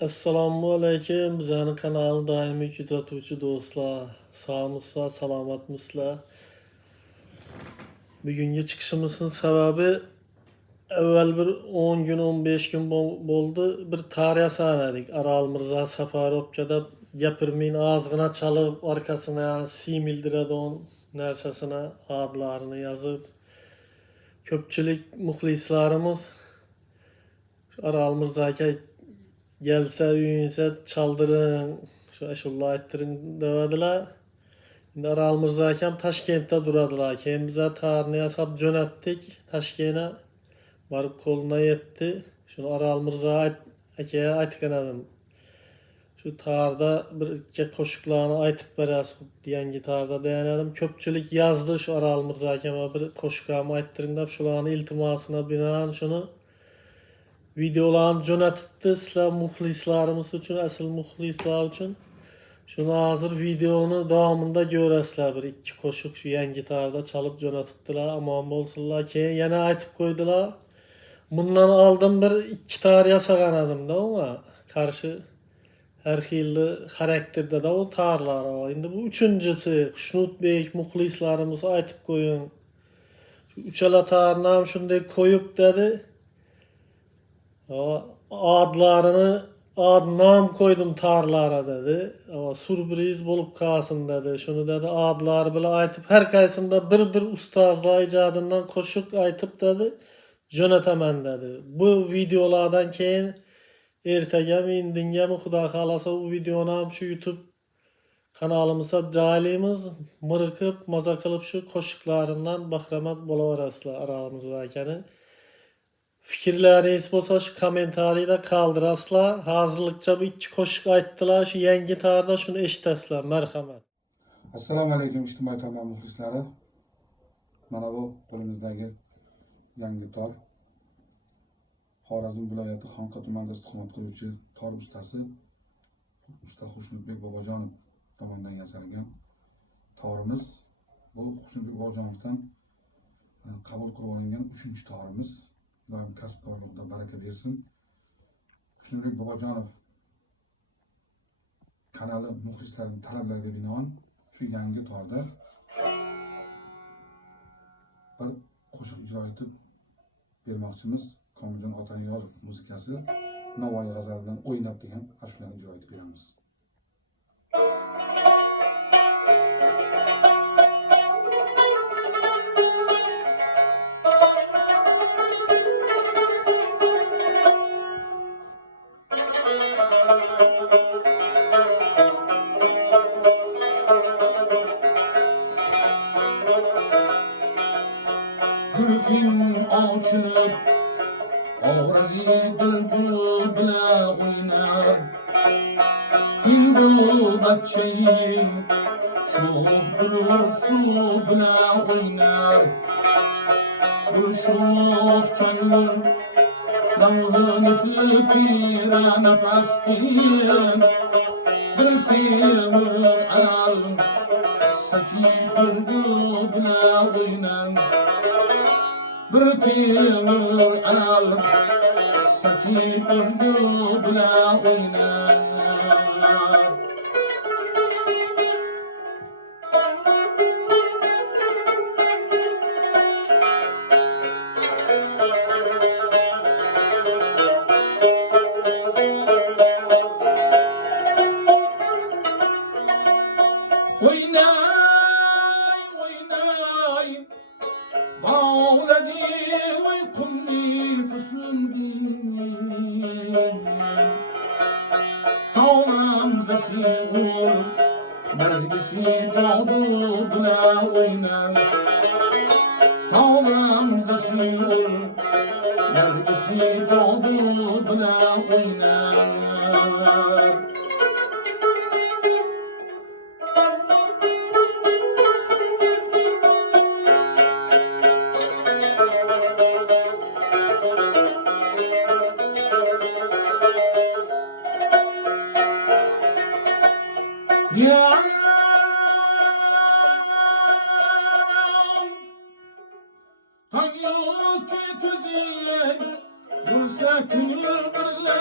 Assalomu alaykum. Bizning kanalni doimiy kuzatuvchi do'stlar. Sog'misizlar, salomatmisizlar? Bugungi chiqishimizning sababi avval bir 10 gün, 15 gün bo'ldi. Bir tarix sanadik. Aral Mirza Safarovga deb gapirmayin ozgina chalib, orqasına simildiradon narsasini adlarini yozib. Ko'pchilik muxlislarimiz Aral Mirzaga gelse uyinse çaldırın, şu eşullah ettirin demediler. Şimdi Aral Mirza akam Taşkent'te duradılar. Keyin bize tarihini yasap jönettik Taşkent'e. Barıp koluna yetti. Şunu Aral Mirza akaya aytgan edim. Şu tarihda bir iki qo'shiqlarni aytib berasiz degan gitarda degan edim. Ko'pchilik yazdı şu Aral Mirza akama bir qo'shiqlarni ayttiring deb, shularni iltimosina binoan şunu videolarni jo'natibdi sizlar muxlislarimiz uchun, asl muxlislar uchun. Şunu hozir videoni davomida ko'rasizlar. Bir ikki qo'shiq shu yangi tarzda chalib jo'natibdilar. Amon bo'lsinlar. Keyin yana aytib qo'ydilar. Bundan oldin bir ikki tar yasagan edimda ama qarshi har xilli xarakterda da o tarlar var. Endi bu uchinchisi. Xushnudbek muxlislarimiz aytib qo'ying. Shu uchala tarni ham shunday qo'yib dedi. Adlarını nam koydum tarlara dedi. Sürpriz bulup kalsın dedi. Şunu dedi adlar bile aytıp her kaysında bir ustazla icadından koşuk aytıp dedi. Jönataman dedi. Bu videolardan keyin ertegem indingem Xudo xolasa bu videoni ham şu YouTube kanalımıza joylaymiz. Mırıkıp maza qilib şu qo'shiqlaridan bahramand bo'laverasizlar Aralimizda akani. Fikirleriniz olsa şu kommentariyada kaldırasızlar. Hazırlıkça bu iki qo'shiq aytdilar. Şu yangi tarda şunu eshitasizlar. Marhamat. Assalomu alaykum ijtimoiy tarmoq muxlislari. Mana bu qo'limizdagi yangi tor. Xorazm viloyati Xonqa tumanida istiqomat qiluvchi tor ustasi usta Xushnudbek Bobojonov tomonidan yasalgan torimiz. Bu Xushnudbek Bobojonovdan qabul qilib olingan 3-torimiz. Ilohim kasbkorlikda baraka bersin. Xushnudbek Bobojonov kanali muxlislarining talablariga binoan şu yangi torda bir qo'shiq ijro etib bermoqchimiz. Komiljon Otaniyozov muzikasi Navoiy g'azalidan o'ynab degan ashulani ijro etib beramiz. Zülfün açılıp Avrazi dülcü bile oynar İndu bahçeyi Şuh durursu bile oynar Gülşuh çayır Dağını tütüren nefestin Bir timur aral Saçı kızdı bile oynar Bir timur al saçı kızdı bile oynar. Bağladı uykumni füsündü Tağlam zesi ol Nergisi cadı bile oynar Tağlam zesi ol Nergisi cadı bile oynar Ya Tanrı ki tüzüyen Dursa külür birle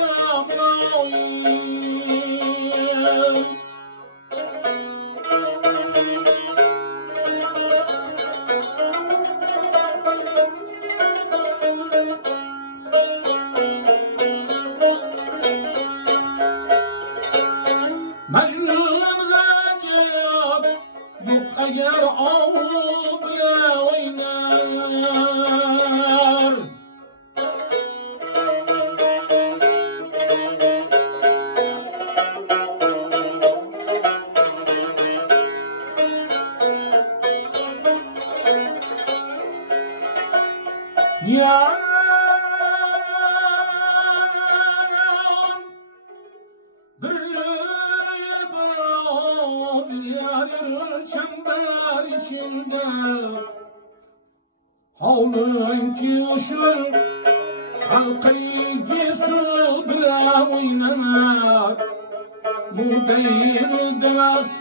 biraz yer çember içinde havlunki ışıl halkayı sığdıra oynamak Murdayır ders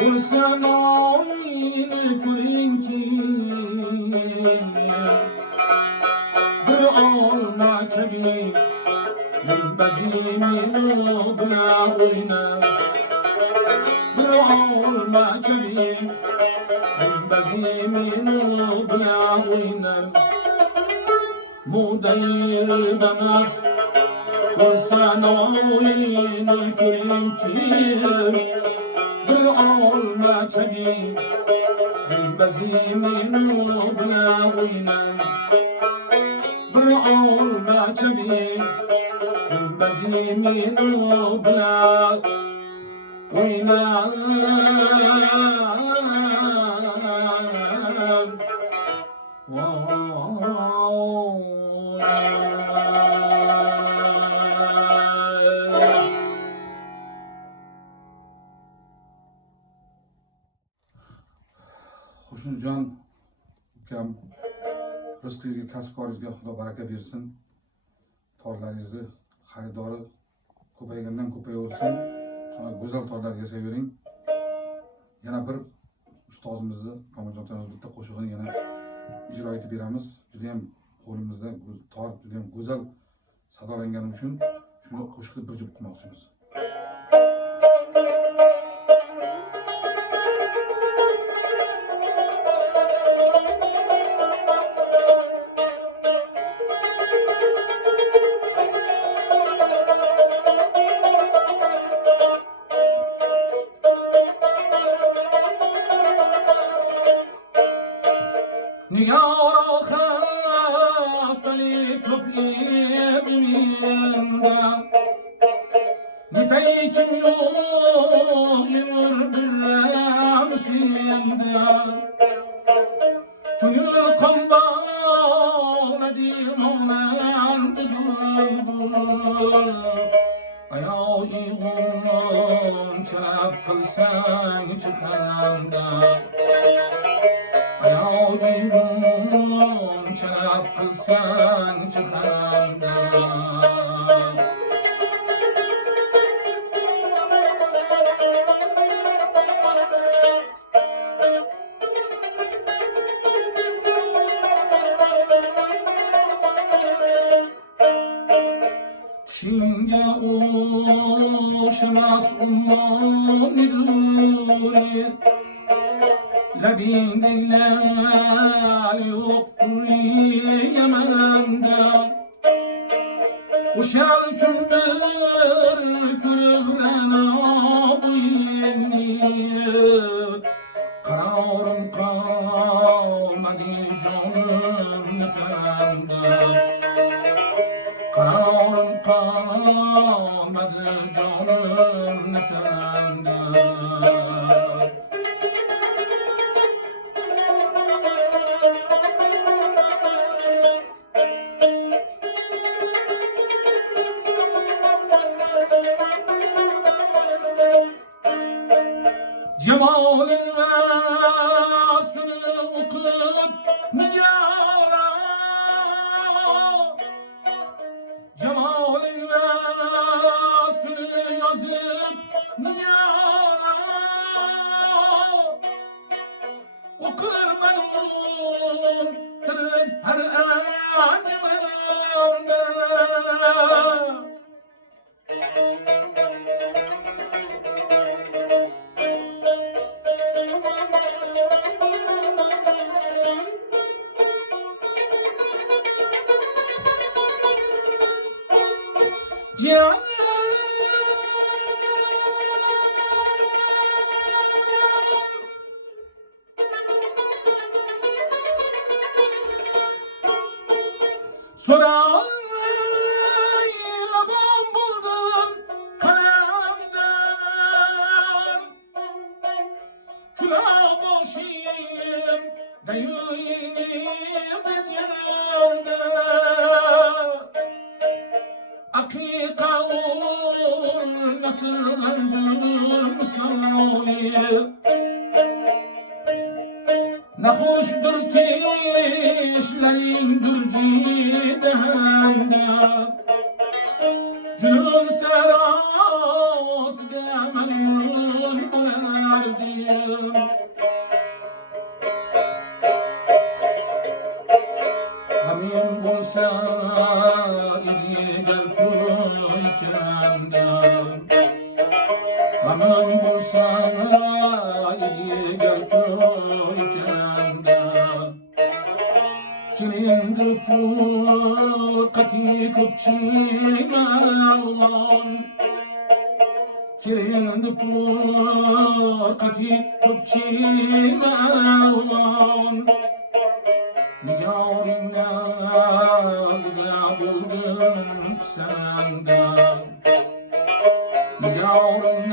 Bulsan oyunu körünki Bir alma kebi Bezimi nubla oynar Bir alma kebi Bezimi nubla oynar Murdayır demez Bulsan oyunu körünki Bir alma kebi Bezimi nubla oynar Bir alma kebi Bezimi nubla oynar Xushnujon ukam rizqingizga kasb-koringizga Xudo baraka bersin. Torlaringizni xaridori ko'paygandan ko'payaversin. Shuna go'zal torlar yasayvering. Yana bir ustozimizni Ramonjon akamiz bitta qo'shig'ini yana ijro etib beramiz. Juda ham qo'limizda tor juda ham go'zal sadolangani uchun shuni qo'shiqni bir juft qilmoqchimiz. Niyara hastalık köpeğiminde Niteykim yok yürür birlemsinde Tüyül kandan edim omen düdül Ayağı iğun çelep kılsan çıkaranda Ayağımın çelap kılsan çıkaranda Çinge uşamaz umman iduri Labin dilal yoktur Yemen'de Uşar kündür külübren abini Kararım kalmadı canım nefende Kararım kalmadı canım nefende Cemal'in vasfını okup niyara Cemal'in vasfını yazıp niyara Okur ben onun tırın her ancımında Canım Sorayla ben buldum kalemden Külah başıyım değilim beceremde Akika ol batırdım saloni. Ne hoşdur teşlerin dürcidende, Gül seras demelin bulerdim. Amin bulsa iyi gel köykenden, Amin bulsa iyi gel köykenden. Kimin fırkati köpçime olan, Kimin fırkati köpçime olan. Nigarım nazla buldum senden, Nigarım